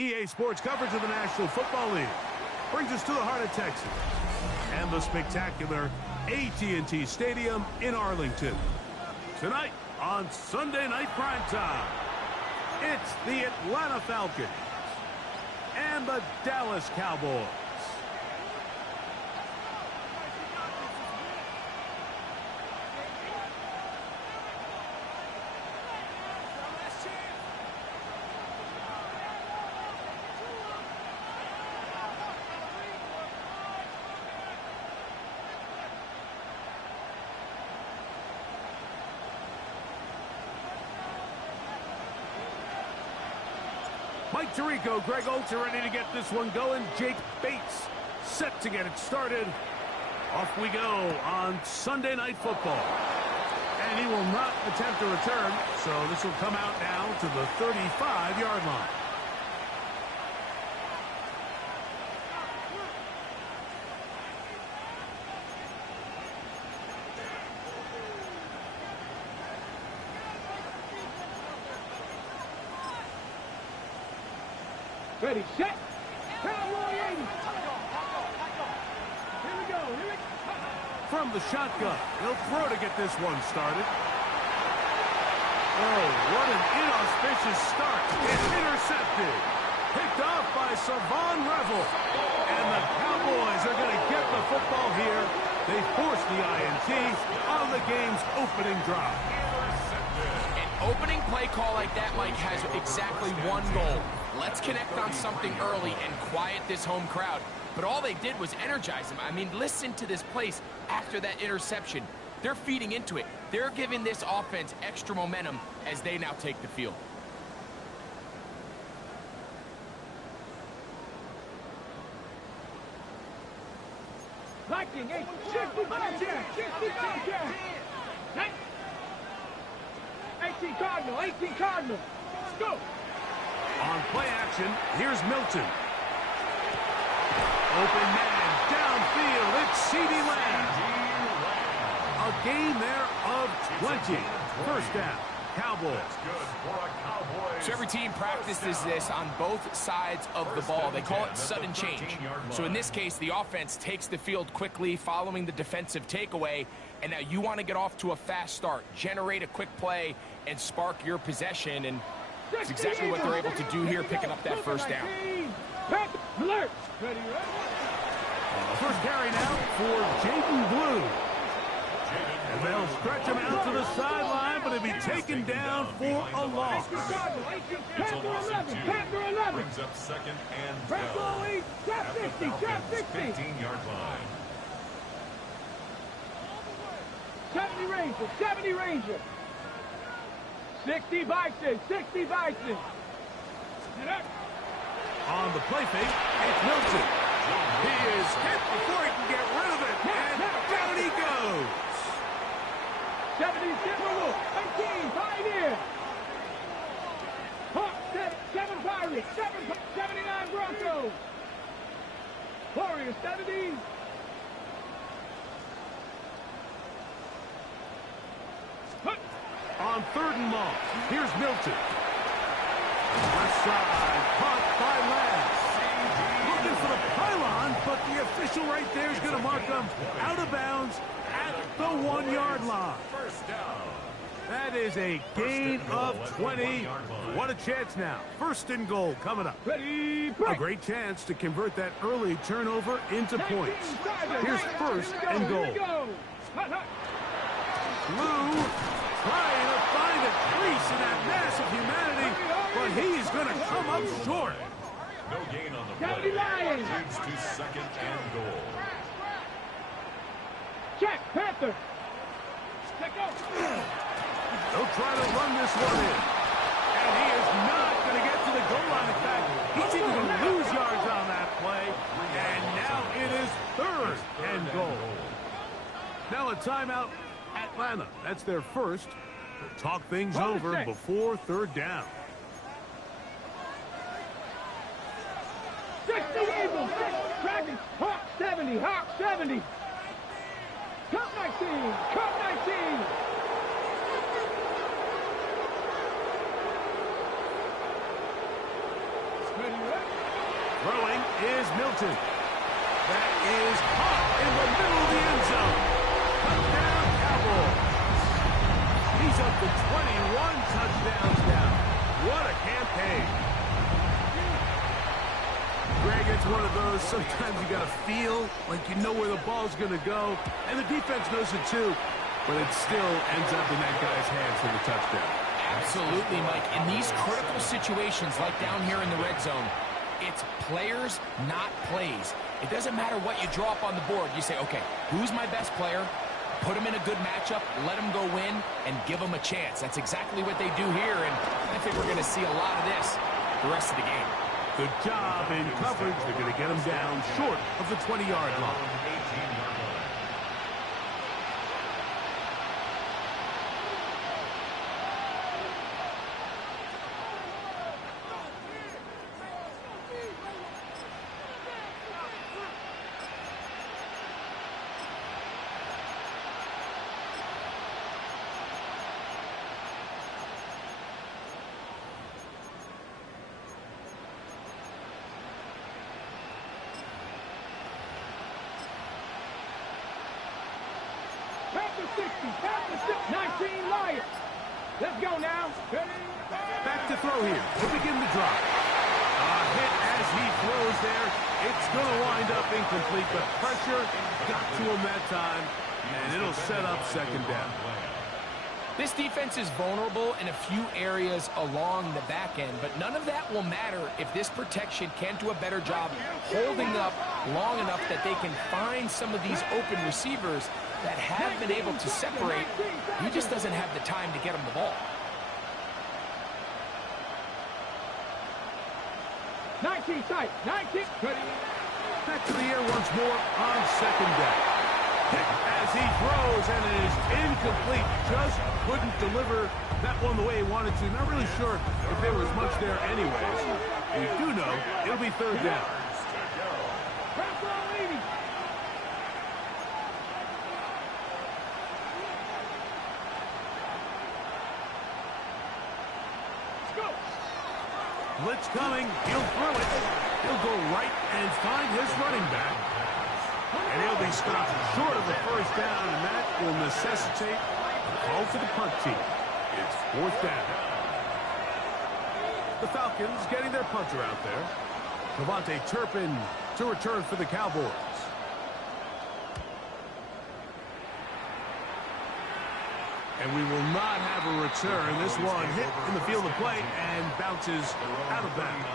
EA Sports coverage of the National Football League brings us to the heart of Texas and the spectacular AT&T Stadium in Arlington. Tonight on Sunday Night Primetime, it's the Atlanta Falcons and the Dallas Cowboys. Mike Tirico, Greg Olsen ready to get this one going. Jake Bates set to get it started. Off we go on Sunday Night Football. And he will not attempt a return, so this will come out now to the 35-yard line. Ready, set, Cowboy 80. Here we go, From the shotgun, he'll throw to get this one started. Oh, what an inauspicious start. It's intercepted. Picked off by Savon Revel. And the Cowboys are going to get the football here. They force the INT on the game's opening drive. An opening play call like that, Mike, has exactly one goal. Let's connect on something early and quiet this home crowd. But all they did was energize them. I mean, listen to this place after that interception. They're feeding into it. They're giving this offense extra momentum as they now take the field. Viking, 18 Cardinal, 18 Cardinal. Let's go. On play action, here's Milton. Open man, downfield, it's CeeDee Lamb. A gain there of 20. First down, Cowboys. So every team practices this on both sides of the ball. They call it sudden change. So in this case, the offense takes the field quickly following the defensive takeaway, and now you want to get off to a fast start, generate a quick play, and spark your possession, and that's exactly what they're able to do here, picking up that first down. Alert. First carry now for Jaden Blue. And they'll stretch him out to the sideline, but he'll be taken down for a loss. It's a loss of 2. Brings up second and goal. Trap 50, trap 60. 15-yard line. 70 Ranger. 60 Bison, 60 Bison. On the play fake, it's Milton. He is hit before he can get rid of it, and down he goes. 70 Timberwolves, 18 Pioneer. Hawk, 7 Pirates, 79 Broncos. Warriors, 70. On third and long, here's Milton. Left side, caught by Lamb. Looking for the pylon, but the official right there is going to mark them out of bounds at the 1-yard line. First down. That is a gain of 20. What a chance now. First and goal coming up. Ready, a great chance to convert that early turnover into points. Here's first and goal. Blue trying to find a crease in that mass of humanity, but he's going to come up short. No gain on the play. Leads to second and goal. Check, Panther. Check out. They'll try to run this one in. And he is not going to get to the goal line. In fact, he's even going to lose yards on that play. And now it is third and goal. Now a timeout. Atlanta, that's their first. They'll talk things over before third down. 60 Eagles, Dragons, Hawk 70, Hawk 70. Cup 19, Cup 19. Ready, Throwing is Milton. That is caught in the middle of the end zone. Touchdown, Cowboys. He's up to 21 touchdowns now. What a campaign. Greg, it's one of those, sometimes you got to feel like you know where the ball's going to go, and the defense knows it too, but it still ends up in that guy's hands for the touchdown. Absolutely, Mike. In these critical situations, like down here in the red zone, it's players, not plays. It doesn't matter what you draw up on the board. You say, okay, who's my best player? Put him in a good matchup, let him go win, and give him a chance. That's exactly what they do here, and I think we're going to see a lot of this the rest of the game. Good job in coverage. They're going to get him down short of the 20-yard line. Back to 60, back to 19 Lions. Let's go now. Back to throw here. We'll begin the drive. A hit as he throws there. It's going to wind up incomplete, but pressure got to him that time, and it'll set up second down. This defense is vulnerable in a few areas along the back end, but none of that will matter if this protection can't do a better job holding up long enough that they can find some of these open receivers that have been able to separate. He just doesn't have the time to get him the ball. 19 sight, 19. Back to the air once more on second down. Hit as he throws, and it is incomplete. Just couldn't deliver that one the way he wanted to. Not really sure if there was much there anyways. We do know it'll be third down. Blitz coming. He'll throw it. He'll go right and find his running back. And he'll be stopped short of the first down, and that will necessitate a call for the punt team. It's fourth down. The Falcons getting their punter out there. Devontae Turpin to return for the Cowboys. And we will not have a return. This one hit in the field of play and bounces out of bounds.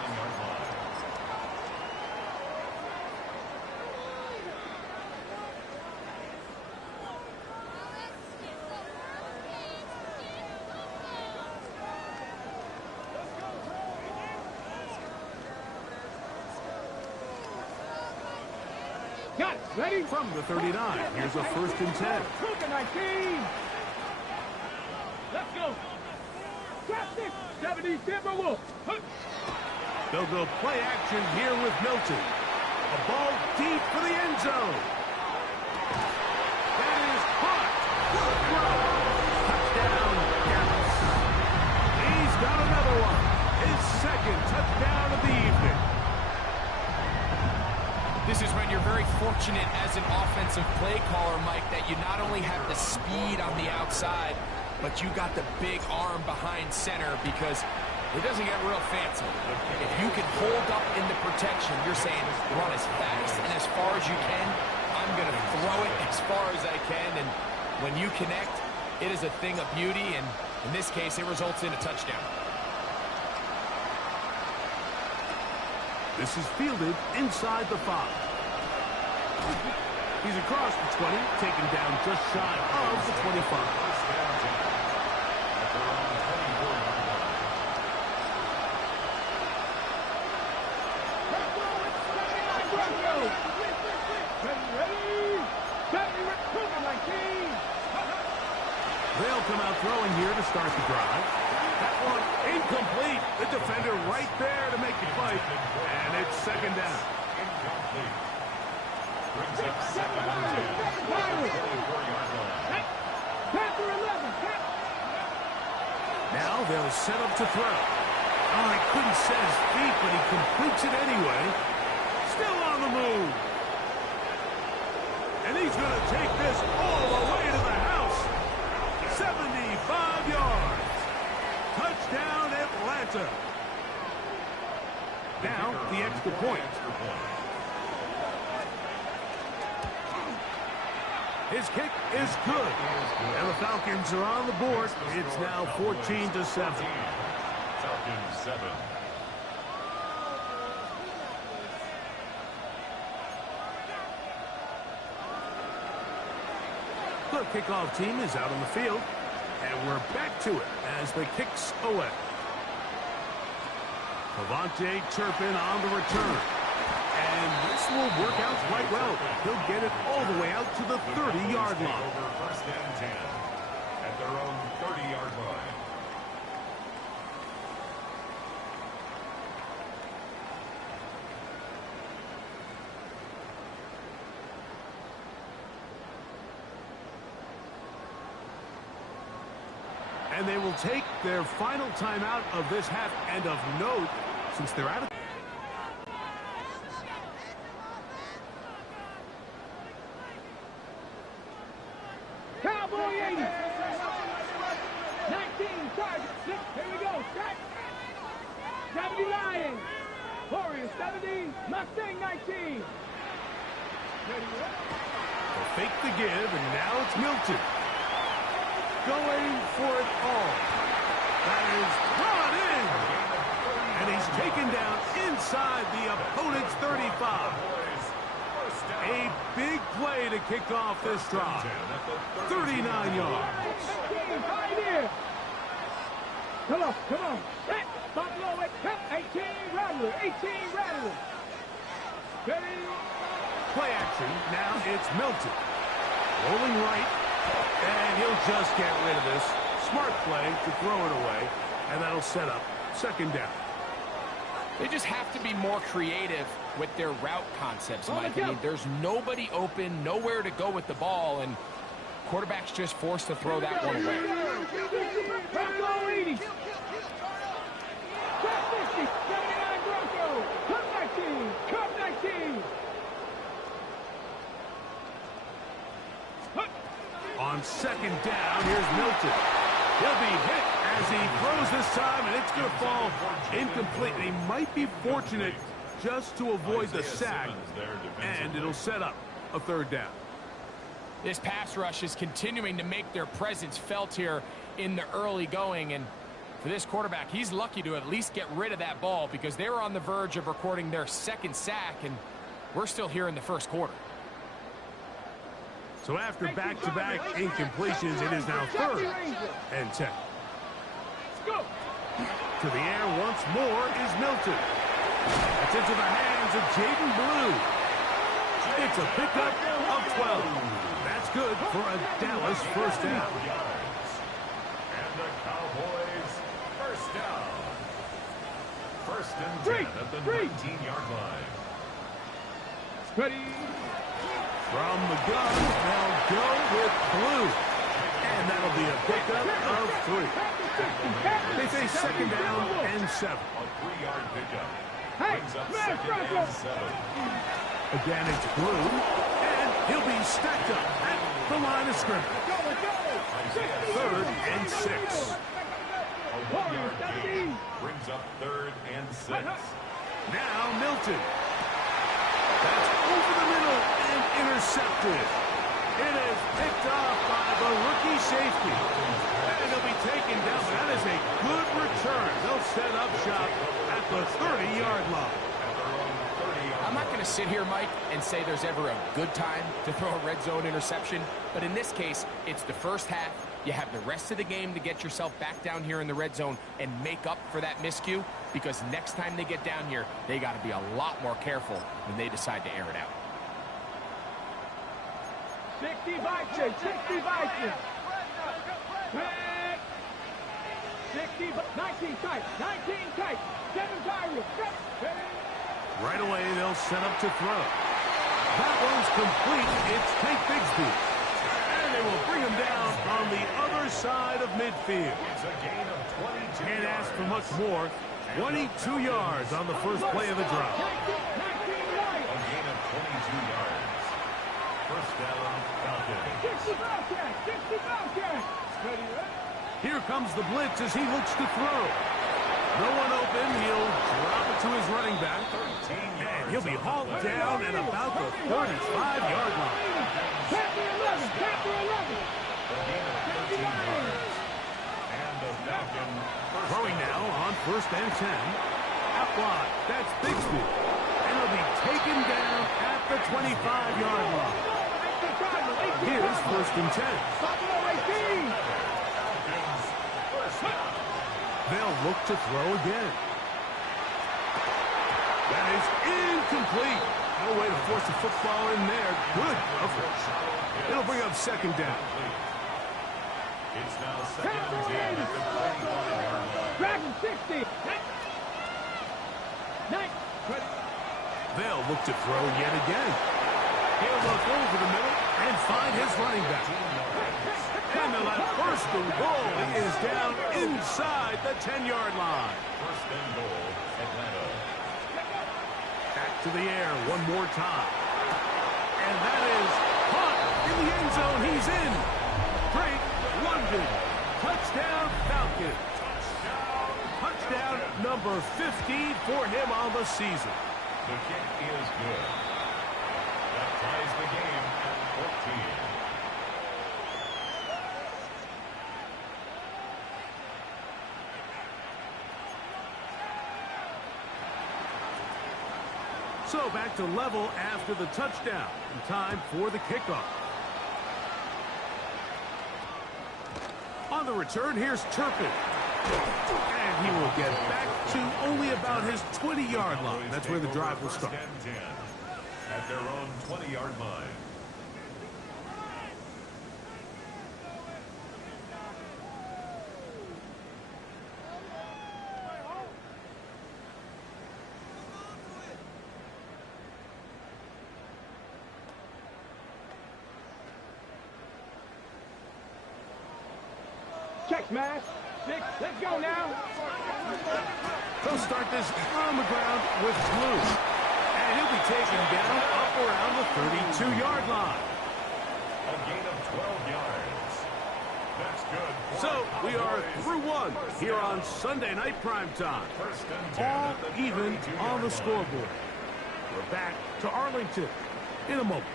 Got it. Ready? From the 39, here's a 1st and 10. 19. Let's go. Trap 70 Timberwolves. They'll go play action here with Milton. A ball deep for the end zone. That is caught. Touchdown, Dallas. He's got another one. His second touchdown of the evening. This is when you're very fortunate as an offensive play caller, Mike, that you not only have the speed on the outside, but you got the big arm behind center, because it doesn't get real fancy. If you can hold up in the protection, you're saying run as fast and as far as you can. I'm going to throw it as far as I can, and when you connect, it is a thing of beauty, and in this case, it results in a touchdown. This is fielded inside the 5. He's across the 20, taken down just shy of the 25. They'll come out throwing here to start the drive. That one incomplete. The defender right there to make the fight. And it's second down. Incomplete. Brings up second and 10. 34-yard line. Now they'll set up to throw. Oh, he couldn't set his feet, but he completes it anyway. the move. And he's going to take this all the way to the house. 75 yards. Touchdown, Atlanta. Now, the extra point. His kick is good. And the Falcons are on the board. It's now 14-7. Falcons 7. The kickoff team is out on the field. And we're back to it as the kick's away. Cavante Turpin on the return. And this will work out quite well. He'll get it all the way out to the 30-yard line. Over first and 10 at their own 30-yard line. And they will take their final timeout of this half, and of note, since they're out of... Cowboy 80. 19 targets. Here we go. Set. 70 Lions. Warriors 70. Mustang 19. They'll fake the give, and now it's Milton. Going for it all. That is brought in. And he's taken down inside the opponent's 35. A big play to kick off this drive. 39 yards. Come on, come on. Set. Buffalo at 18 Rattler. 18 Rattler. Play action. Now it's Milton. Rolling right. And he'll just get rid of this. Smart play to throw it away. And that'll set up second down. They just have to be more creative with their route concepts, Mike. I mean, there's nobody open, nowhere to go with the ball, and quarterback's just forced to throw that one away. On second down, here's Milton. He'll be hit as he throws this time, and it's going to fall incomplete. He might be fortunate just to avoid the sack, and it'll set up a third down. This pass rush is continuing to make their presence felt here in the early going, and for this quarterback, he's lucky to at least get rid of that ball because they were on the verge of recording their second sack, and we're still here in the first quarter. So after back-to-back incompletions, it is now 3rd and 10. To the air once more is Milton. It's into the hands of Jaden Blue. It's a pickup of 12. That's good for a Dallas first down. And the Cowboys first down. First and 10 at the 19-yard line. Ready. From the gun, they'll go with Blue. And that'll be a pickup of 3. They say second down and 7. A 3-yard pickup. Hey, Brings up man, second and 7. Again, it's Blue. And he'll be stacked up at the line of scrimmage. 3rd and 6. A 1-yard gain brings up 3rd and 6. Now Milton. That's over the middle and intercepted. It is picked off by the rookie safety. And he'll be taken down. That is a good return. They'll set up shop at the 30-yard line. I'm not going to sit here, Mike, and say there's ever a good time to throw a red zone interception, but in this case, it's the first half. You have the rest of the game to get yourself back down here in the red zone and make up for that miscue, because next time they get down here, they got to be a lot more careful when they decide to air it out. 60 Vikings, 60 Vikings. 60, 19 tight, 19 tight, 7 Pirates. Right away, they'll set up to throw. That one's complete. It's Tank Bigsby. And they will bring him down on the other side of midfield. It's a gain of 22 Can't yards. ask for much more. 22 yards on the first play of the drive. A gain of yards. First down, Falcons. 60 Falcons! 60 Falcons! Ready, ready? Here comes the blitz as he looks to throw. No one open. He'll drop it to his running back. And he'll be hauled down at about the 35-yard line. Chapter 11! Chapter 11! And the Falcon Throwing now on first and 10. Out wide. That's Bixby. And he'll be taken down at the 25-yard line. Here's first and 10. They'll look to throw again. That is incomplete. No way to force the football in there. Good coverage. It'll bring up second down. It's now second and 10 at the 25-yard line. Dragon 60. They'll look to throw yet again. He'll look over the middle and find his running back. And they'll have first and goal. He is down inside the 10-yard line. First and goal, Atlanta. Back to the air one more time. And that is caught in the end zone. He's in. Drake London. Touchdown Falcons. Touchdown number 15 for him on the season. The kick is good. That ties the game at 14. So back to level after the touchdown. And time for the kickoff. On the return, here's Turpin. And he will get back to only about his 20-yard line. That's where the drive will start. At their own 20-yard line. Check, smash. 6. Let's go now. They'll start this on the ground with Blue. And he'll be taken down up around the 32-yard line. A gain of 12 yards. That's good. So we are through one here on Sunday Night Primetime. First and 10 All at the even 32-yard on the line. scoreboard. We're back to Arlington in a moment.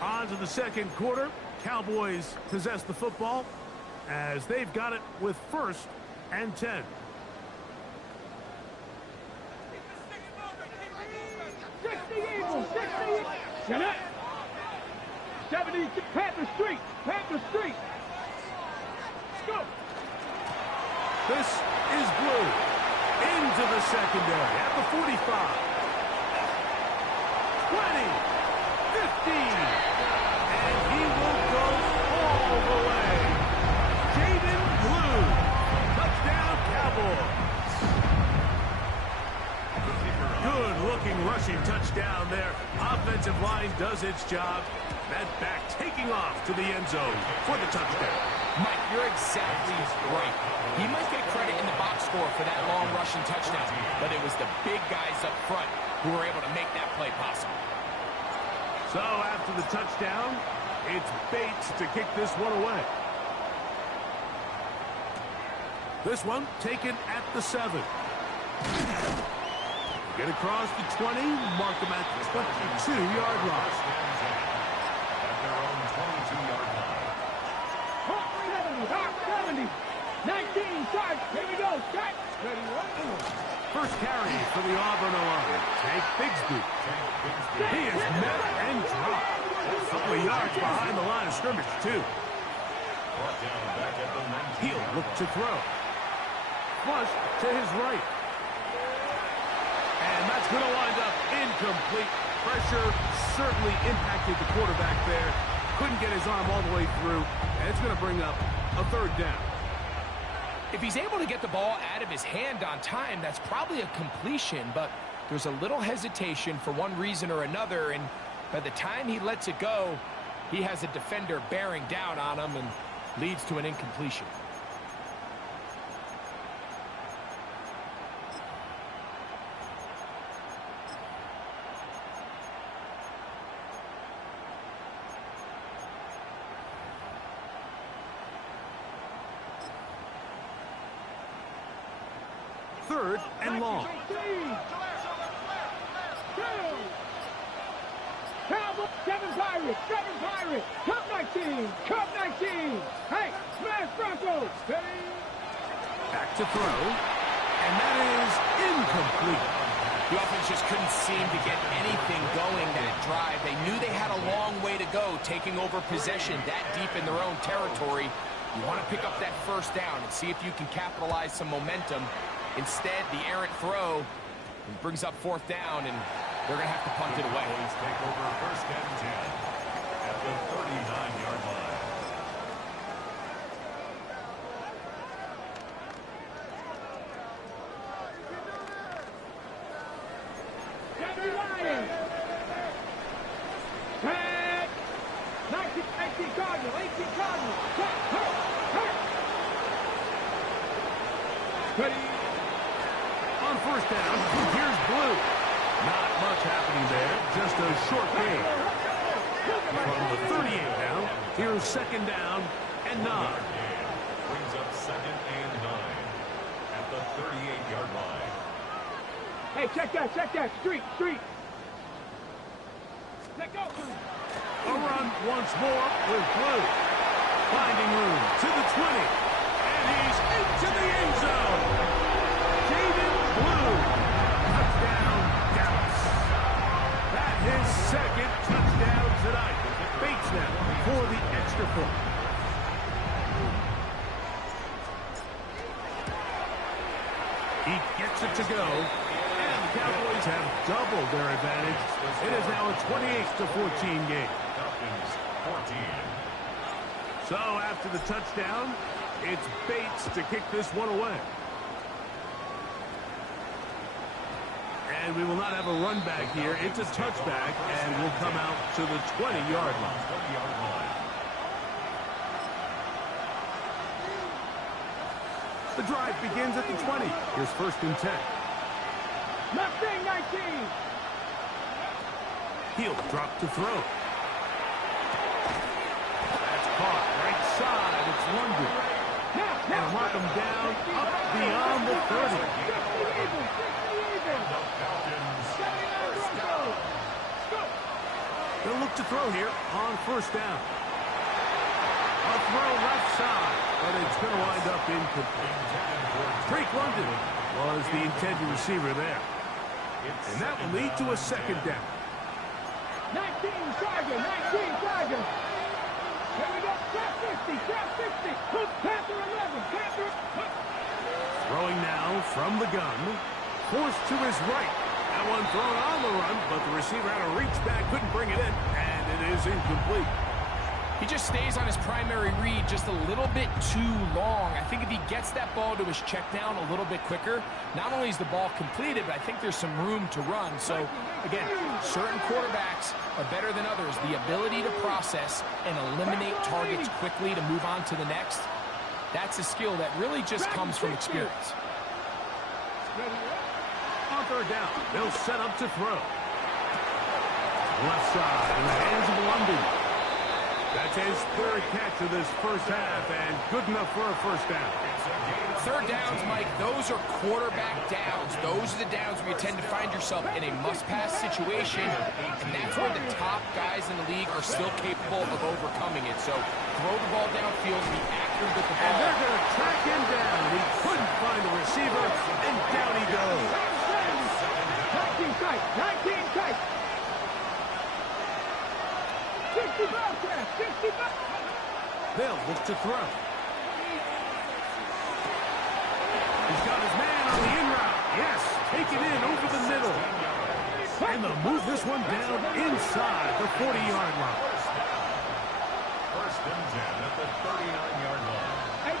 On to the second quarter. Cowboys possess the football as they've got it with first and 10. 60 Eagles. 60. Get it. 70. Panther Street. Panther Street. Let's go. This is Blue into the secondary at the 45. 20. 15. And he will go all the way. Jaden Blue. Touchdown, Cowboys. Good-looking rushing touchdown there. Offensive line does its job. That back taking off to the end zone for the touchdown. Mike, you're exactly right. He might get credit in the box score for that long rushing touchdown, but it was the big guys up front who were able to make that play possible. So after the touchdown, it's Bates to kick this one away. This one taken at the 7. Get across the 20, mark them at the 22-yard line. At their own 22-yard line. 70. 19. Start. Here we go. Start. Ready, run. First carry for the Auburn line. Take Bigsby. He is met and dropped. A couple of yards behind the line of scrimmage, too. Brought down back at the 19. He'll look to throw. Flush to his right. And that's going to wind up incomplete. Pressure certainly impacted the quarterback there. Couldn't get his arm all the way through. And it's going to bring up a third down. If he's able to get the ball out of his hand on time, that's probably a completion, but there's a little hesitation for one reason or another, and by the time he lets it go, he has a defender bearing down on him and leads to an incompletion. 3rd and long. Cowboys, 7 Pirates, Cup 19, Cup 19. Hey, smash Broncos. Back to throw, and that is incomplete. The offense just couldn't seem to get anything going that drive. They knew they had a long way to go, taking over possession that deep in their own territory. You want to pick up that 1st down and see if you can capitalize some momentum. Instead, the errant throw brings up 4th down, and they're going to have to punt it away. Cowboys take over 1st and 10 at the 39-yard line. Lions. 10, 19 Cardinals, 18 Cardinals. Ready. On 1st down, here's Blue. Not much happening there, just a short gain. From the 38 now, here's 2nd down and 9. Brings up 2nd and 9 at the 38-yard line. Hey, check that. Street. Let go. A run once more with Blue. Finding room to the 20. And he's into the end zone. Jaden Blue. Touchdown, Dallas. That his 2nd touchdown tonight. Bates them for the extra point. He gets it to go. Cowboys have doubled their advantage. It is now a 28-14 game. Falcons 14. So after the touchdown, it's Bates to kick this one away. And we will not have a run back here. It's a touchback, and will come out to the 20-yard line. 20-yard line. The drive begins at the 20. Here's 1st and 10. Mustang 19. He'll drop to throw. That's caught right side. It's London. And mark him down up beyond the 30. 60 even. The Falcons 79 Broncos. Go. They'll look to throw here on 1st down. A throw left side, but it's going to wind up incomplete. Drake London was the intended receiver there. And that will lead to a 2nd down. 19 Charger. Here we go. Trap 50. Panther 11. Throwing now from the gun. Forced to his right. That one thrown on the run, but the receiver had to reach back, couldn't bring it in, and it is incomplete. He just stays on his primary read just a little bit too long. I think if he gets that ball to his check down a little bit quicker, not only is the ball completed, but I think there's some room to run. So, again, certain quarterbacks are better than others. The ability to process and eliminate targets quickly to move on to the next, that's a skill that really just comes from experience. On 3rd down, they'll set up to throw. Left side in the hands of London. That's his 3rd catch of this 1st half, and good enough for a 1st down. 3rd downs, Mike, those are quarterback downs. Those are the downs where you tend to find yourself in a must-pass situation, and that's where the top guys in the league are still capable of overcoming it. So throw the ball downfield, be accurate with the ball. And they're going to track him down. He couldn't find a receiver, and down he goes. 19 tight. 60 Bobcats. They'll look to throw. He's got his man on the in route. Yes, take it in over the middle. And they'll move this one down inside the 40-yard line. 1st and 10 at the 39-yard line.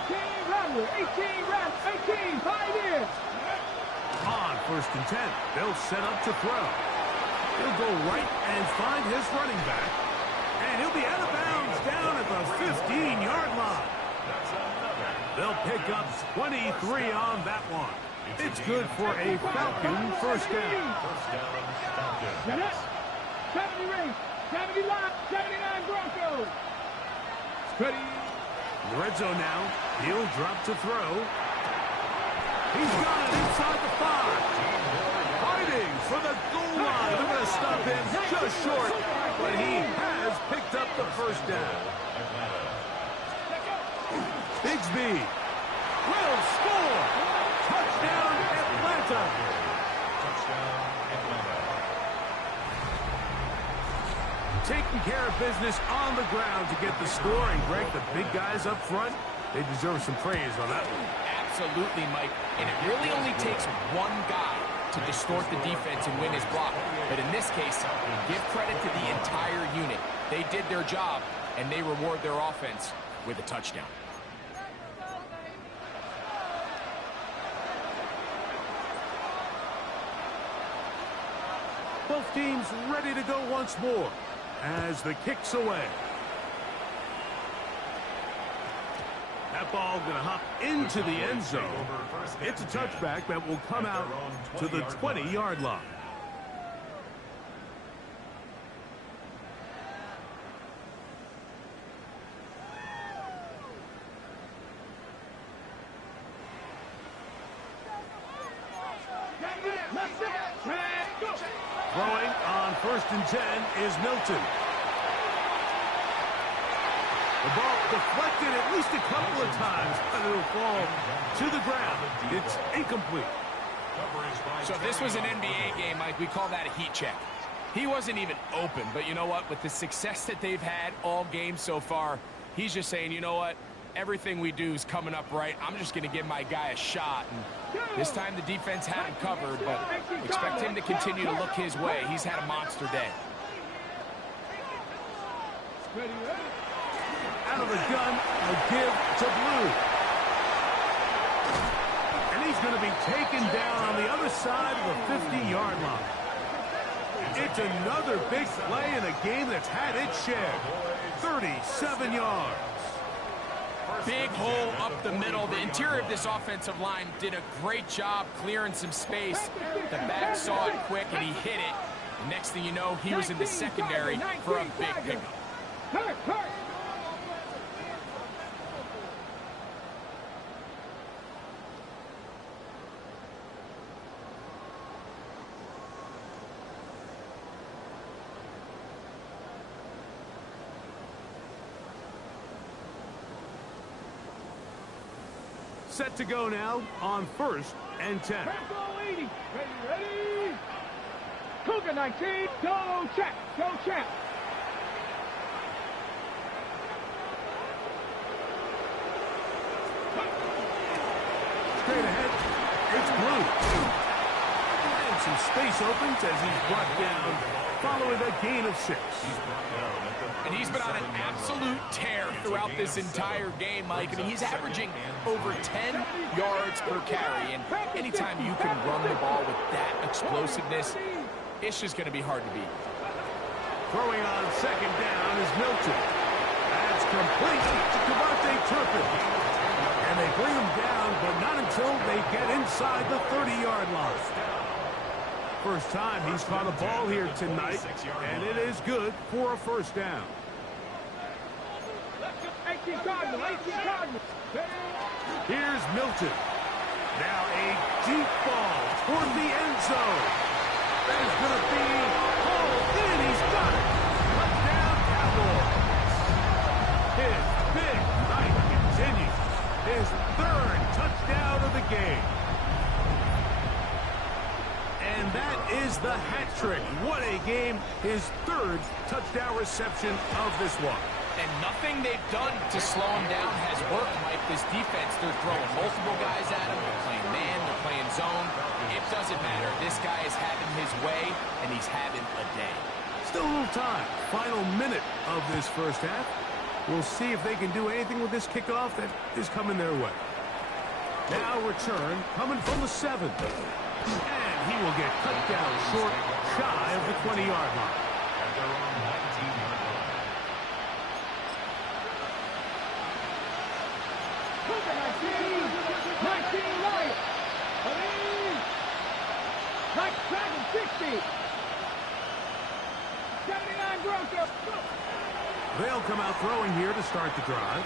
18, 5 in. On 1st and 10, they'll set up to throw. He'll go right and find his running back. And he'll be out of bounds down at the 15-yard line. They'll pick up 23 on that one. It's good for a Falcon 1st down. 70 race, 79 Broncos. Ready. In the red zone now. He'll drop to throw. He's got it inside the 5. Fighting for the goal line. They're going to stop him just short, but he has picked up the first down. Bigsby will score. Touchdown, Atlanta. Taking care of business on the ground to get the score. And Greg, the big guys up front, they deserve some praise on that one. Absolutely, Mike. And it really only takes one guy to distort the defense and win his block. But in this case, give credit to the entire unit. They did their job, and they reward their offense with a touchdown. Both teams ready to go once more as the kick's away. That ball going to hop into the end zone. It's a touchback that will come out to the 20-yard line. Throwing on 1st and 10 is Milton. The ball deflected at least a couple of times, but it'll fall to the ground. It's incomplete. So if this was an NBA game, Mike, we call that a heat check. He wasn't even open, but you know what? With the success that they've had all game so far, he's just saying, you know what? Everything we do is coming up right. I'm just going to give my guy a shot. And this time the defense had him covered, but expect him to continue to look his way. He's had a monster day. Out of the gun, a give to Blue. And he's going to be taken down on the other side of the 50-yard line. It's another big play in a game that's had its share. 37 yards. Big hole up the middle. The interior of this offensive line did a great job clearing some space. The back saw it quick, and he hit it. Next thing you know, he was in the secondary for a big pickup. Set to go now on 1st and 10. Ready, ready. Wk9, go check, go check. Straight ahead, it's Blue. And some space opens as he's brought down following a gain of 6. And he's been on an absolute tear throughout this entire game, Mike. I mean, he's averaging over 10 yards per carry. And anytime you can run the ball with that explosiveness, it's just going to be hard to beat. Throwing on 2nd down is Milton. That's complete to Devontae Turpin. And they bring him down, but not until they get inside the 30-yard line. First time he's caught a ball here tonight, and it is good for a 1st down. Here's Milton. Now a deep ball toward the end zone. That is going to be hauled in. He's got it. Touchdown, Cowboys. His big night continues. His 3rd touchdown of the game. And that is the hat trick. What a game. His 3rd touchdown reception of this one. And nothing they've done to slow him down has worked, Mike. This defense, they're throwing multiple guys at him. They're playing man, they're playing zone. It doesn't matter. This guy is having his way, and he's having a day. Still a little time. Final minute of this 1st half. We'll see if they can do anything with this kickoff that is coming their way. Now return coming from the 7. And he will get cut down short, shy of the 20-yard line. At their own 19-yard line. They'll come out throwing here to start the drive.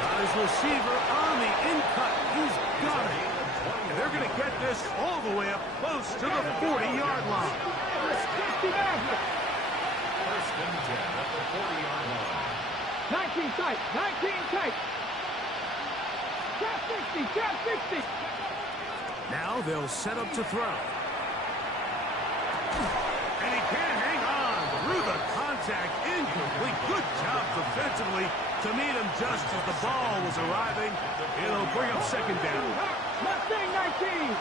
Got his receiver on the in-cut. He's got it. And they're going to get this all the way up close to the 40-yard line. First and 10 at the 40-yard line. 19 tight, 19 tight. Trap 60, trap 60. Now they'll set up to throw. And he can't hang on through the contact. Incomplete. Good job defensively to meet him just as the ball was arriving. It'll bring up second down. Mustang 19.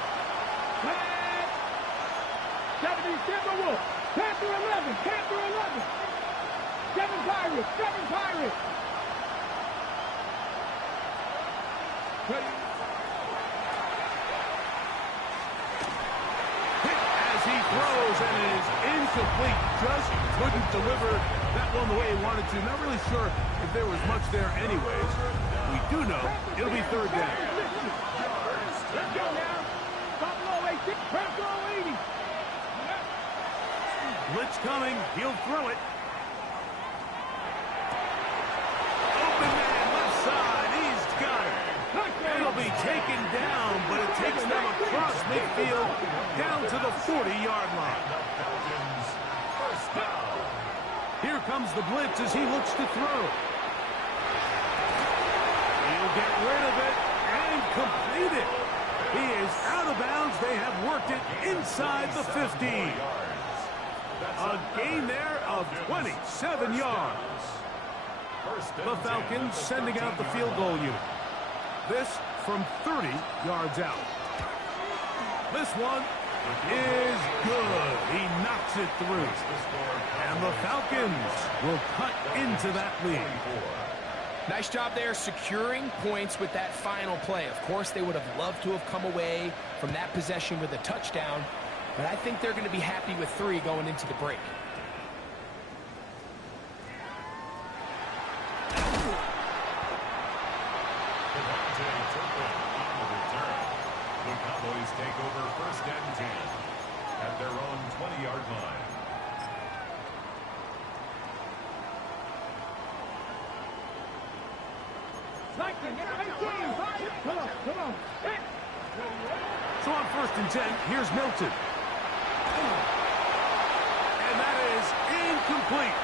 70 Timberwolves. Panther 11, Panther 11. 7 Pirates, 7 Pirates. Ready. Hit as he throws, and it is incomplete. Just couldn't deliver that one the way he wanted to. Not really sure if there was much there anyways. We do know it'll be third down. Let's go now. Buffalo 80, Buffalo 80. Blitz coming. He'll throw it. Open man, left side. He's got it. It'll be taken down, but it takes them across midfield down to the 40-yard line. Here comes the blitz as he looks to throw. He'll get rid of it and complete it. He is out of bounds. They have worked it inside the 50. A gain there of 27 yards. The Falcons sending out the field goal unit. This from 30 yards out. This one is good. He knocks it through. And the Falcons will cut into that lead. Nice job there securing points with that final play. Of course, they would have loved to have come away from that possession with a touchdown, but I think they're going to be happy with 3 going into the break. The Cowboys take over first and 10 at their own 20-yard line. Come on. So on first and 10, here's Milton. And that is incomplete.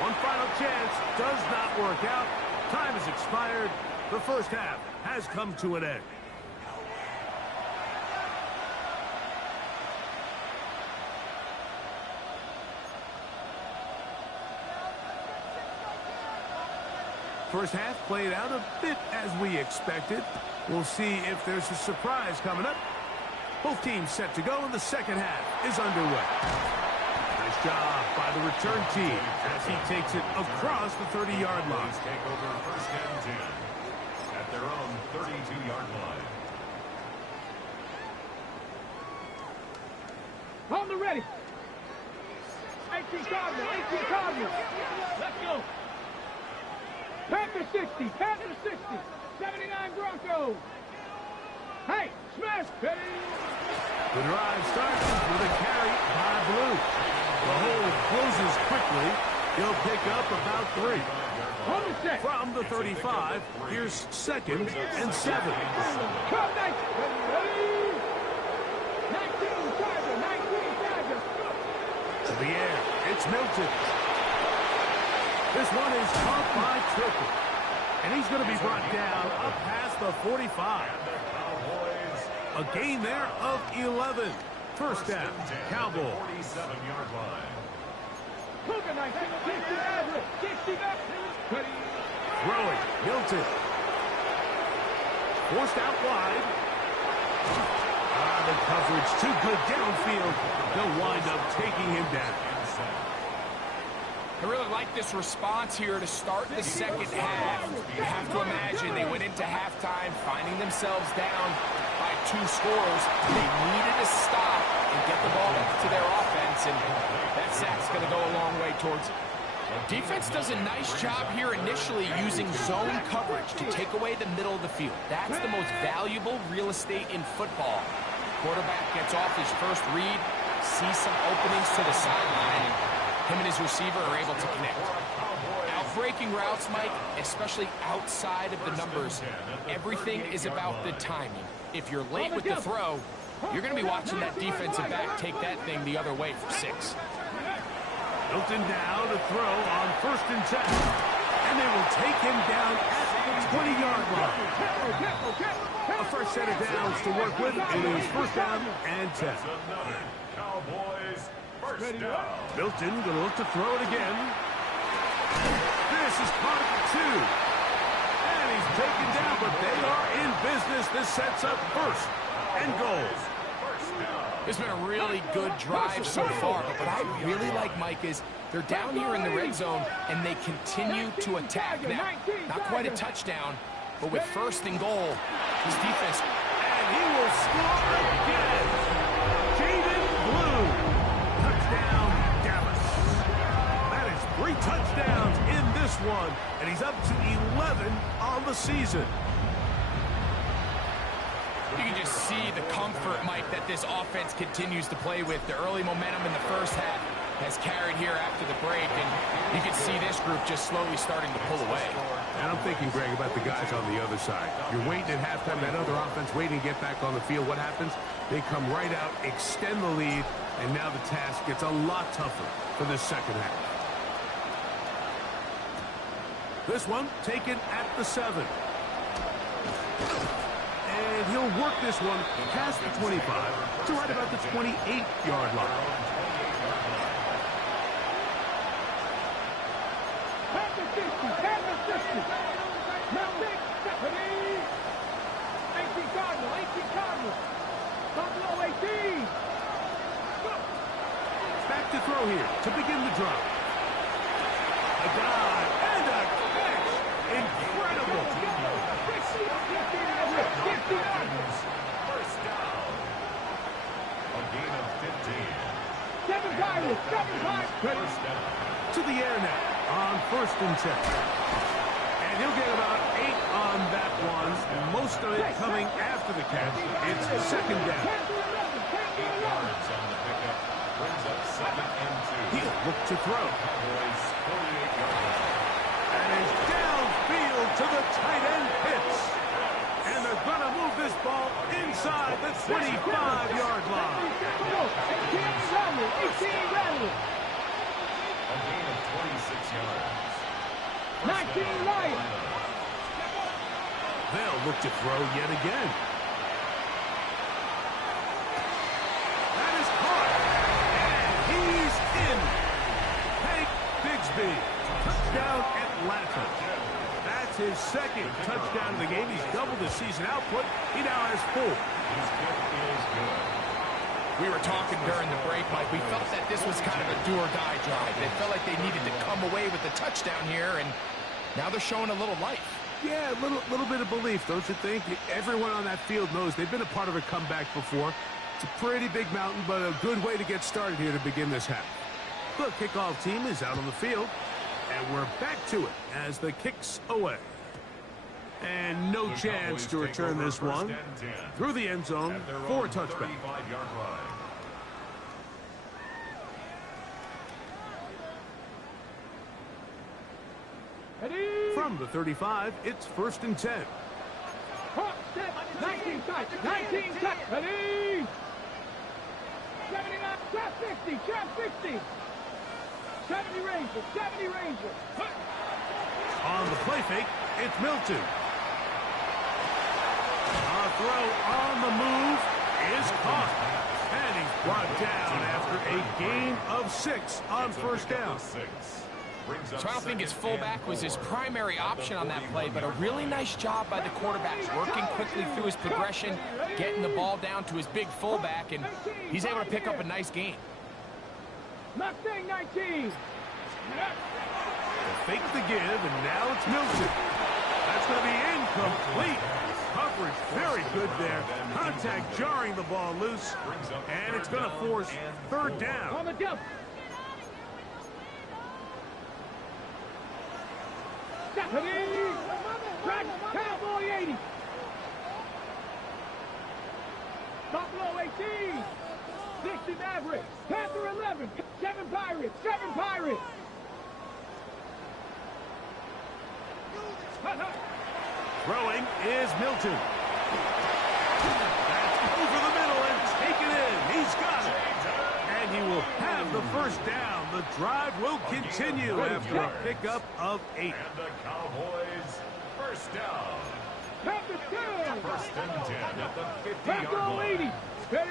One final chance does not work out. Time has expired. The first half has come to an end. First half played out a bit as we expected. We'll see if there's a surprise coming up. Both teams set to go, and the second half is underway. Nice job by the return team as he takes it across the 30-yard line. Take over first and 10 at their own 32-yard line. On the ready. 18 Cardinals. Let's go. Panther 60, Panther 60, 79 Broncos. Hey, smash, ready. The drive starts with a carry by Blue. The hole closes quickly. He'll pick up about 3. From the 35, here's second and 7. Come, 19 Charger. To the air, it's Milton. This one is caught by Triple. And he's going to be brought down up past the 45. A gain there of 11. First down, Cowboys. 47-yard line. Throwing, Milton. Forced out wide. The coverage too good downfield. They'll wind up taking him down. I really like this response here to start the second half. You have to imagine they went into halftime finding themselves down by 2 scores. They needed to stop and get the ball to their offense, and that sack's going to go a long way towards it. Defense does a nice job here initially using zone coverage to take away the middle of the field. That's the most valuable real estate in football. Quarterback gets off his first read, sees some openings to the sideline, and Him and his receiver are able to connect. Outbreaking routes, Mike, especially outside of the numbers, everything is about the timing. If you're late with the throw, you're going to be watching that defensive back take that thing the other way for 6. Milton now to throw on 1st and 10. And they will take him down at the 20-yard line. A fresh set of downs to work with. It is 1st down and 10. Cowboys first down. Milton going to look to throw it again. This is part of the 2. And he's taken down, but they are in business. This sets up 1st and goals. It's been a really good drive so far, but what I really like, Mike, is they're down here in the red zone, and they continue to attack. Now, not quite a touchdown, but with 1st and goal, his defense. And he will score again. Jaden Blue. Touchdown, Dallas. That is 3 touchdowns in this one, and he's up to 11 on the season. You can just see the comfort, Mike, that this offense continues to play with. The early momentum in the first half has carried here after the break, and you can see this group just slowly starting to pull away. And I'm thinking, Greg, about the guys on the other side. You're waiting at halftime, that other offense waiting to get back on the field. What happens? They come right out, extend the lead, and now the task gets a lot tougher for this second half. This one taken at the 7. And he'll work this one past the 25 to right about the 28-yard line. Past the 50, past the 50. Nothing, Stephanie. 18 Cardinal, 18 Cardinal. Buffalo 18. Back to throw here to begin the drive. A dive and a catch. Incredible. First down. A gain of 15. 7 Cardinals, 7 Cardinals. First down. To the air now on 1st and 10. And he'll get about 8 on that one. Most of it coming after the catch. It's 2nd down. 8 yards on the pickup. Brings up 2nd and 2. He'll look to throw. Cowboys 48 yards. And is downfield to the tight end Pitts. And they're going to move this ball inside the 25-yard line. 18 Rattler, 18 Rattler. A gain of 26 yards. 19 Lions. They'll look to throw yet again. That is caught. And he's in. Hank Bigsby. Touchdown Atlanta. That's his 2nd touchdown of the game. He's doubled his season output. He now has 4. His kick is good. We were talking during the break, Mike. We felt that this was kind of a do-or-die drive. They felt like they needed to come away with the touchdown here, and now they're showing a little life. Yeah, a little bit of belief, don't you think? Everyone on that field knows they've been a part of a comeback before. It's a pretty big mountain, but a good way to get started here to begin this half. The kickoff team is out on the field, and we're back to it as the kick's away. And no chance to return this one through the end zone for a touchback. From the 35, it's 1st and 10. 19 touch, 19 touch. Ready? 79, trap 60, trap 60. 70 Ranger, 70 Ranger. On the play fake, it's Milton. A throw on the move is caught. And he's brought down after a gain of 6 on 1st down. So I don't think his fullback was his primary option on that play, but a really nice job by the quarterbacks, working quickly through his progression, getting the ball down to his big fullback, and he's able to pick up a nice gain. Mustang 19. Fake the give, and now it's Milton. That's going to be incomplete. Coverage very good there. Contact jarring the ball loose, and it's going to force 3rd down. On the jump. Stephanie. Track Cowboy 80. Buffalo 18. 60 Mavericks. Panther 11. 7 Pirates. 7 Pirates. Throwing is Milton. That's over the middle and taken in. He's got it. And he will have the first down. The drive will continue after a pickup of 8. And the Cowboys first down. Panther 2. First and 10 at the 50-yard Panther line. 80. Steady.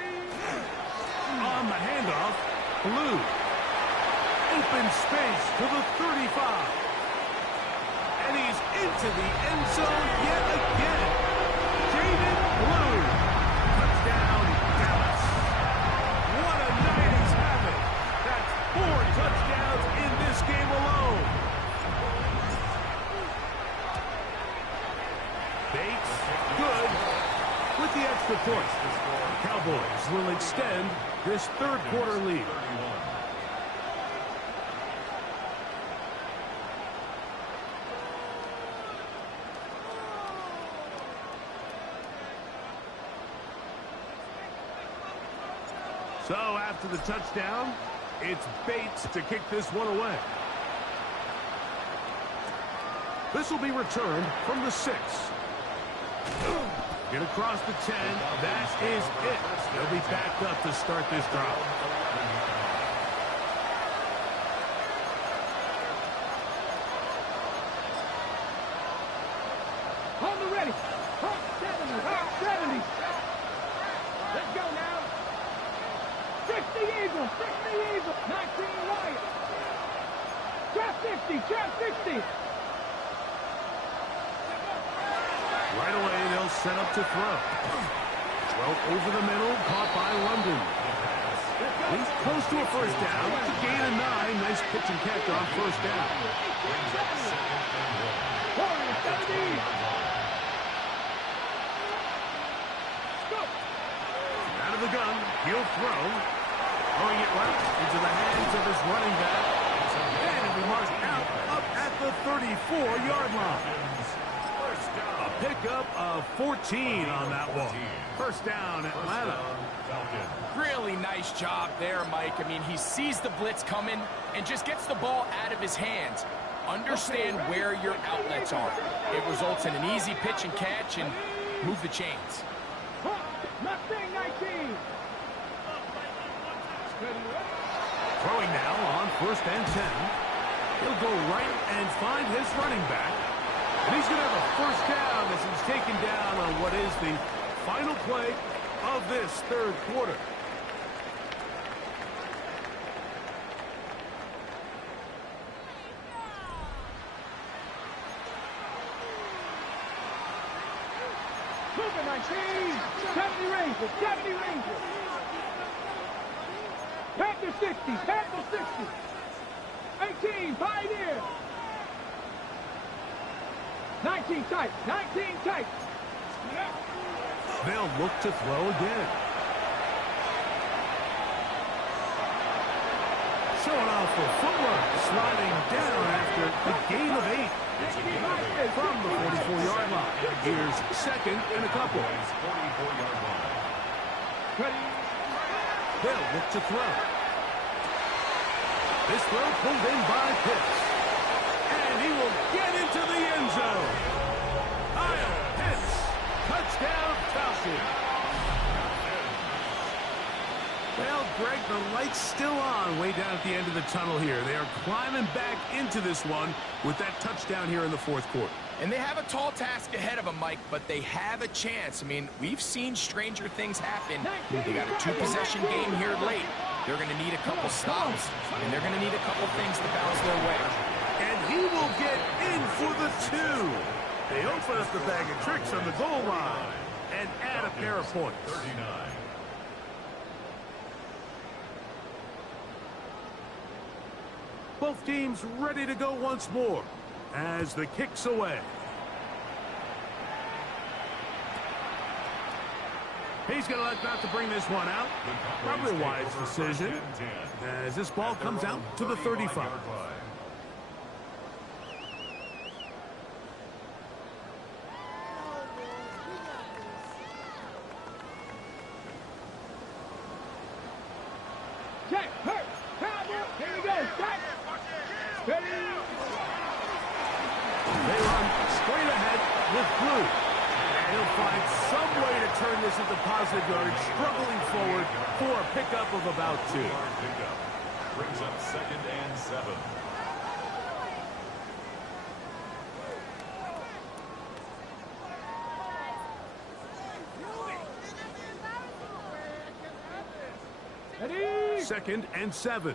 On the handoff, Blue. Open space to the 35. And he's into the end zone yet again. David Blue. Touchdown, Dallas. What a night he's having. That's 4 touchdowns in this game alone. Bates, good. With the extra point, Cowboys will extend this third quarter lead. So after the touchdown, it's Bates to kick this one away. This will be returned from the 6. Get across the 10. That is it. They'll be backed up to start this drive. On the ready. Hot 70. Hot 70. Let's go now. 60 Eagles. 60 Eagles. 19 Wyatt. Trap 50. Trap 50. Right away, they'll set up to throw. Well, over the middle, caught by London. He's close to a first down. It's a gain of 9. Nice pitch and catch on first down. Out of the gun, he'll throw. Throwing it right into the hands of his running back. And it'll be marked out up at the 34-yard line. A pickup of 14 on that one. First down, Atlanta. Really nice job there, Mike. I mean, he sees the blitz coming and just gets the ball out of his hands. Understand where your outlets are. It results in an easy pitch and catch and move the chains. Mustang 19. Throwing now on first and 10. He'll go right and find his running back. And he's going to have a first down as he's taken down on what is the final play of this third quarter. Moving 19. 70 Rangers. 70 Rangers. Panther 60. Panther 60. 18. Pioneer. 19 tight. 19 tight. They'll look to throw again. Showing off for footwork. Sliding down after the gain of 8. From the 44-yard line. Here's second and a couple. 44-yard line. They'll look to throw. This throw pulled in by Pitts. And he will get into the end zone. Kyle Pitts. Touchdown, Falcons. Well, Greg, the light's still on way down at the end of the tunnel here. They are climbing back into this one with that touchdown here in the fourth quarter. And they have a tall task ahead of them, Mike, but they have a chance. I mean, we've seen stranger things happen. They got a 2-possession game here late. They're going to need a couple stops, and they're going to need a couple things to bounce their way. And he will get in for the 2. They open up the bag of tricks on the goal line and add a pair of points. 39. Both teams ready to go once more as the kick's away. He's going to elect not to bring this one out. Probably a wise decision as this ball comes out to the 35. Check. Hurt. Cowboy. Here we go. Check. Ready. They run straight ahead with blue. And he'll find some way to turn this into positive yardage, struggling forward for a pickup of about 2. Brings up 2nd and 7. Ready. 2nd and 7.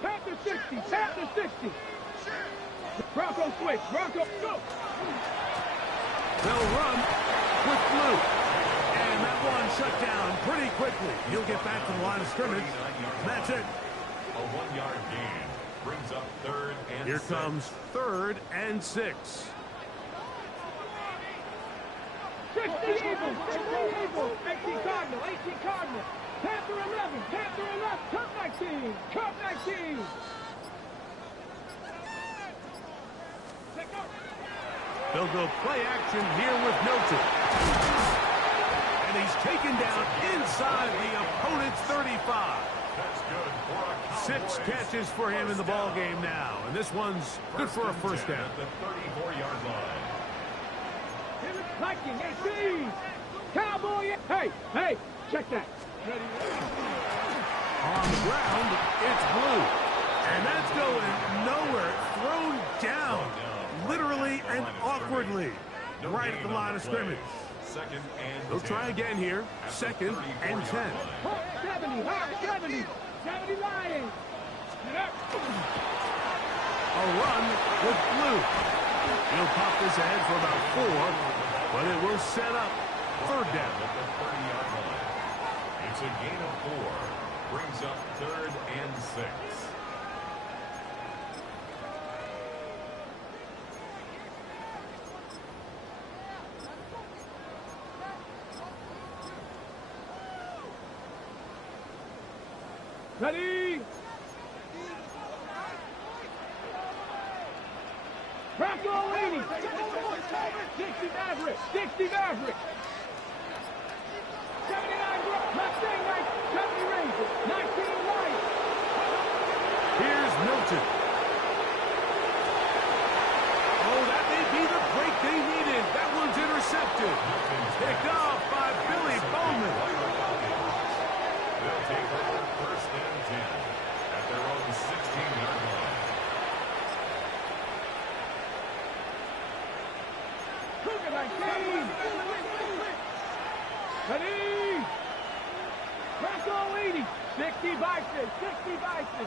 Panther 60. Panther 60. Bronco switch. Bronco go. They'll run with blue. And that one shut down pretty quickly. He'll get back to the line of scrimmage. That's it. A 1-yard gain. Brings up 3rd and 6. Here comes 3rd and 6. 60 Eagles. 60 Eagles. 18 Cardinal. 18 Cardinal. Panther 11. Panther 11. Cup 19. Cup 19. They'll go play action here with Milton. And he's taken down inside the opponent's 35. That's good for a 6 catches for him in the ball game now. And this one's good for a first down. At the 34-yard line. Viking 18. Cowboy. Hey, check that. Ready. On the ground, it's blue. And that's going nowhere. Thrown down. Literally and awkwardly. Right at the line of scrimmage. 2nd and 10. They'll try again here. 2nd and 10. 70. 70. 70 Lions. A run with blue. He'll pop this ahead for about 4, but it will set up 3rd down. At the 30-yard line. It's a gain of 4. Brings up 3rd and 6. Ready. Bronco 80. 60 Maverick. 60 Maverick. 79 Mustang 70 Rangers. 19 Lions. Here's Milton. Oh, that may be the break they needed. That one's intercepted. Picked off by Billy Bowman. They'll take over 1st and 10 at their own 16-yard line. Cougar 19. Ready. Bronco 80. 60 Bison. 60 Bison.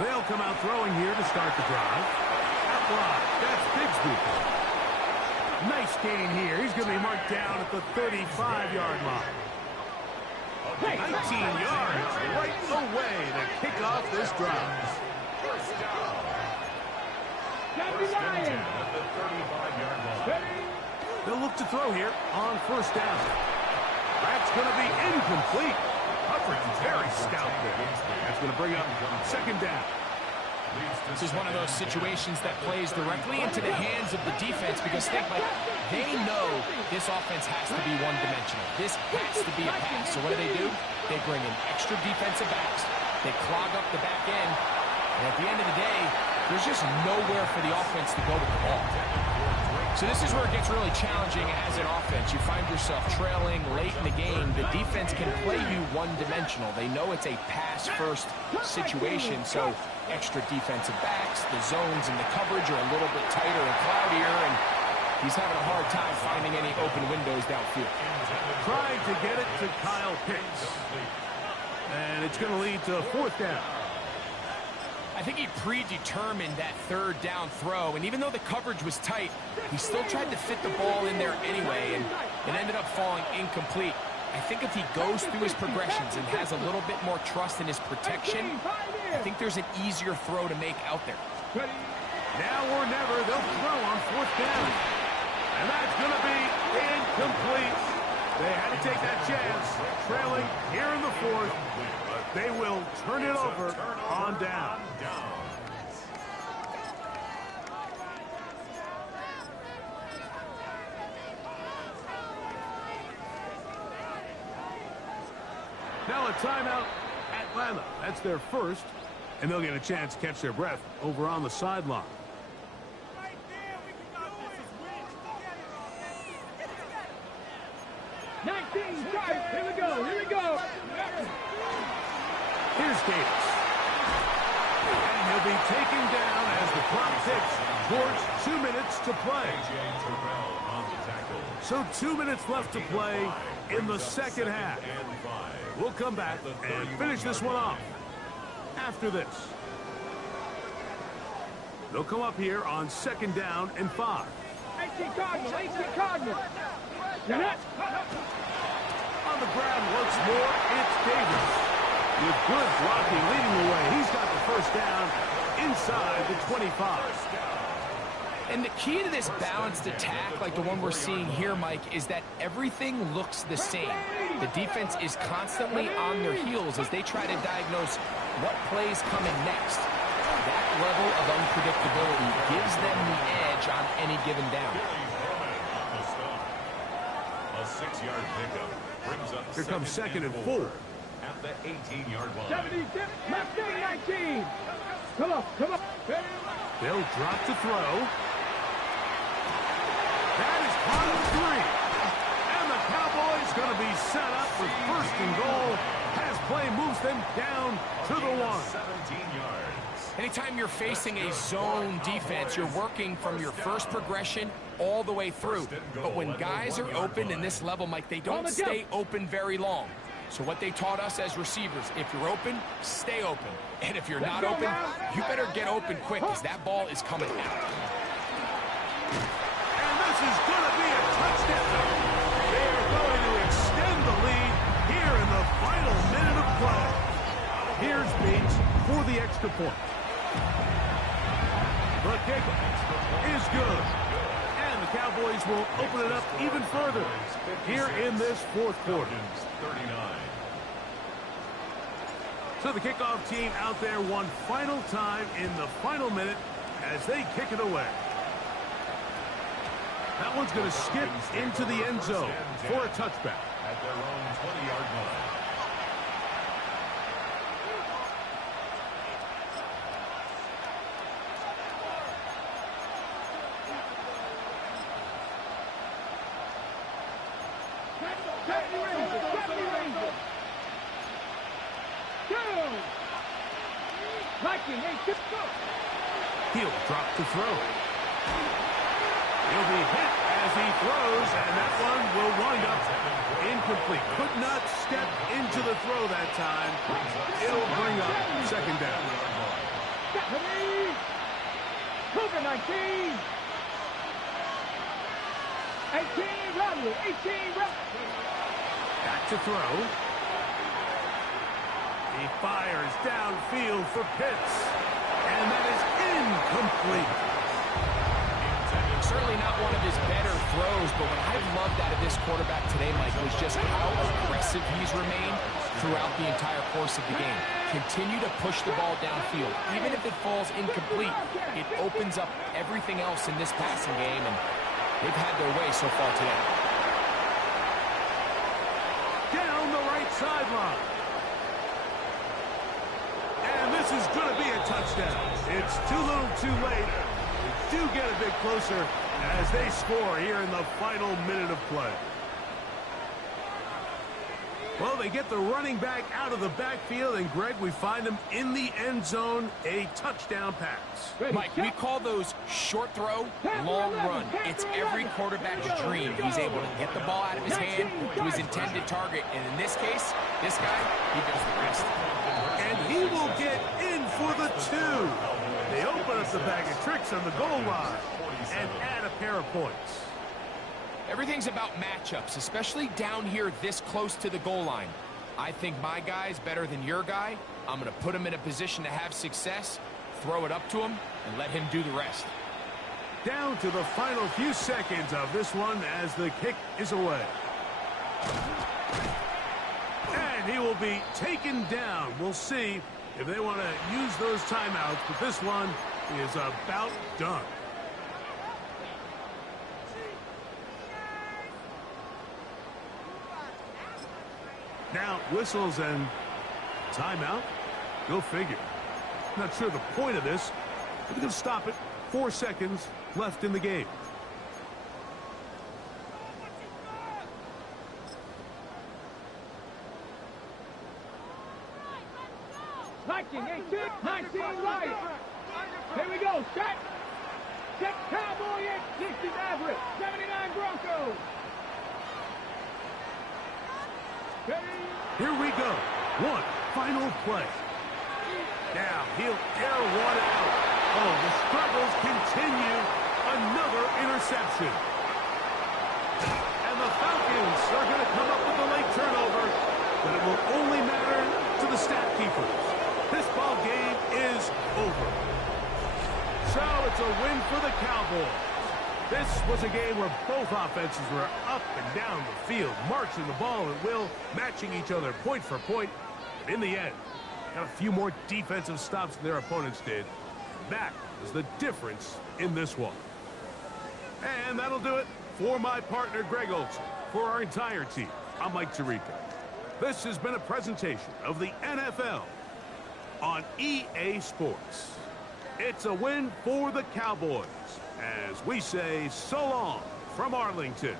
They'll come out throwing here to start the drive. Out wide, that's Bigsby. Nice gain here. He's going to be marked down at the 35-yard line. 19 yards right away to kick off this drive. First down. 70 Lions. At the 35-yard line. Ready. They'll look to throw here on 1st down. That's going to be incomplete. Coverage very stout there. That's going to bring up 2nd down. This is one of those situations that plays directly into the hands of the defense because they know this offense has to be one-dimensional. This has to be a pass. So what do? They bring in extra defensive backs. They clog up the back end. And at the end of the day, there's just nowhere for the offense to go with the ball. So this is where it gets really challenging as an offense. You find yourself trailing late in the game. The defense can play you one-dimensional. They know it's a pass-first situation, so extra defensive backs, the zones and the coverage are a little bit tighter and cloudier, and he's having a hard time finding any open windows downfield. Trying to get it to Kyle Pitts. And it's going to lead to 4th down. I think he predetermined that 3rd down throw, and even though the coverage was tight, he still tried to fit the ball in there anyway, and it ended up falling incomplete. I think if he goes through his progressions and has a little bit more trust in his protection, I think there's an easier throw to make out there. Now or never, they'll throw on 4th down. And that's going to be incomplete. They had to take that chance, trailing here in the 4th. They will turn it over on down. Now a timeout, Atlanta. That's their first, and they'll get a chance to catch their breath over on the sideline. 19, drive. Here we go. Here we go. Here's Davis. And he'll be taken down as the clock ticks towards 2 minutes to play. So 2 minutes left to play in the second half. We'll come back and finish this one off after this. They'll come up here on 2nd down and 5. 18 Cardinal. 18 Cardinal. On the ground once more, it's Davis. With good blocking leading the way. He's got the first down inside the 25. And the key to this balanced attack, like the one we're seeing here, Mike, is that everything looks the same. The defense is constantly on their heels as they try to diagnose what play's coming next. That level of unpredictability gives them the edge on any given down. A 6-yard pickup brings up. Here comes 2nd and 4. At the 18-yard line. 70, left 19. Come on, come on. They'll drop to throw. That is part of the 3. And the Cowboys going to be set up with 1st and goal. Pass play moves them down to the 1. 17 yards. Anytime you're facing a zone defense, you're working from your first progression all the way through. But when guys are open in this level, Mike, they don't stay open very long. So what they taught us as receivers, if you're open, stay open. And if you're not open, you better get open quick because that ball is coming out. And this is going to be a touchdown. They're going to extend the lead here in the final minute of play. Here's Bates for the extra point. The kick is good. And the Cowboys will open it up even further here in this 4th quarter. 39. So the kickoff team out there one final time in the final minute as they kick it away. That one's going to skip into the end zone for a touchback. At their own 20-yard line. He'll drop to throw. He'll be hit as he throws, and that one will wind up incomplete. Could not step into the throw that time. It'll bring up 2nd down. 19. 18, Rodney. 18, Rodney. Back to throw. He fires downfield for Pitts. And that is incomplete. Certainly not one of his better throws, but what I've loved out of this quarterback today, Mike, was just how aggressive he's remained throughout the entire course of the game. Continue to push the ball downfield. Even if it falls incomplete, it opens up everything else in this passing game, and they've had their way so far today. Down the right sideline. And this is going to be a touchdown. It's too little too late. They do get a bit closer as they score here in the final minute of play. Well, they get the running back out of the backfield, and Greg, we find him in the end zone, a touchdown pass. Mike, we call those short throw, long run. It's every quarterback's dream. He's able to get the ball out of his hand to his intended target, and in this case, this guy, he does the rest. And he will get in for the 2. They open up the bag of tricks on the goal line and add a pair of points. Everything's about matchups, especially down here this close to the goal line. I think my guy's better than your guy. I'm going to put him in a position to have success, throw it up to him, and let him do the rest. Down to the final few seconds of this one as the kick is away. And he will be taken down. We'll see if they want to use those timeouts, but this one is about done. Now, whistles and timeout. Go figure. Not sure the point of this, but they're going to stop it. 4 seconds left in the game. Viking, 19 right. Here we go, set. Set Cowboy at 60 Maverick, 79 Broncos. Here we go. One final play. Now he'll air one out. Oh, the struggles continue. Another interception. And the Falcons are going to come up with the late turnover, but it will only matter to the stat keepers. This ball game is over. So it's a win for the Cowboys. This was a game where both offenses were up and down the field, marching the ball at will, matching each other point for point. But in the end, got a few more defensive stops than their opponents did. That is the difference in this one. And that'll do it for my partner, Greg Olson. For our entire team, I'm Mike Tirico. This has been a presentation of the NFL on EA Sports. It's a win for the Cowboys, as we say so long from Arlington.